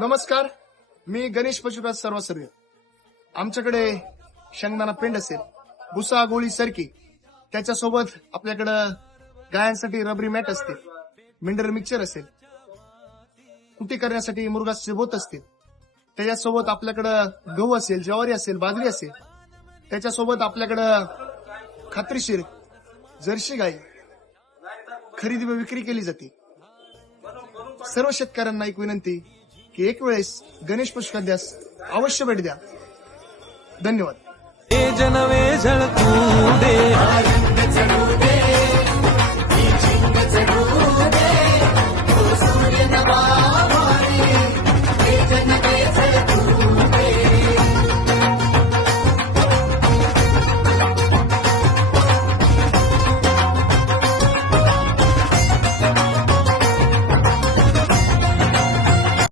नमस्कार, मी गणेश पशुपात सर्वसर्व. आमच्याकडे शेंगदाणा पेंड असेल, भुसा गोळी सरकी, त्याच्यासोबत आपल्याकडं गायांसाठी रबरी मॅट असते, मिनरल मिक्सचर असेल, कुटी करण्यासाठी मुरगासचे बोत असतील, त्याच्यासोबत आपल्याकडं गहू असेल, ज्वारी असेल, बाजरी असेल, त्याच्यासोबत आपल्याकडं खात्रीशीर जर्सी गाय खरेदी व विक्री केली जाते. सर्व शेतकऱ्यांना एक विनंती की एक वेळेस गणेश पशुखाद्यास अवश्य भेट द्या. धन्यवाद. जनवे झळकू दे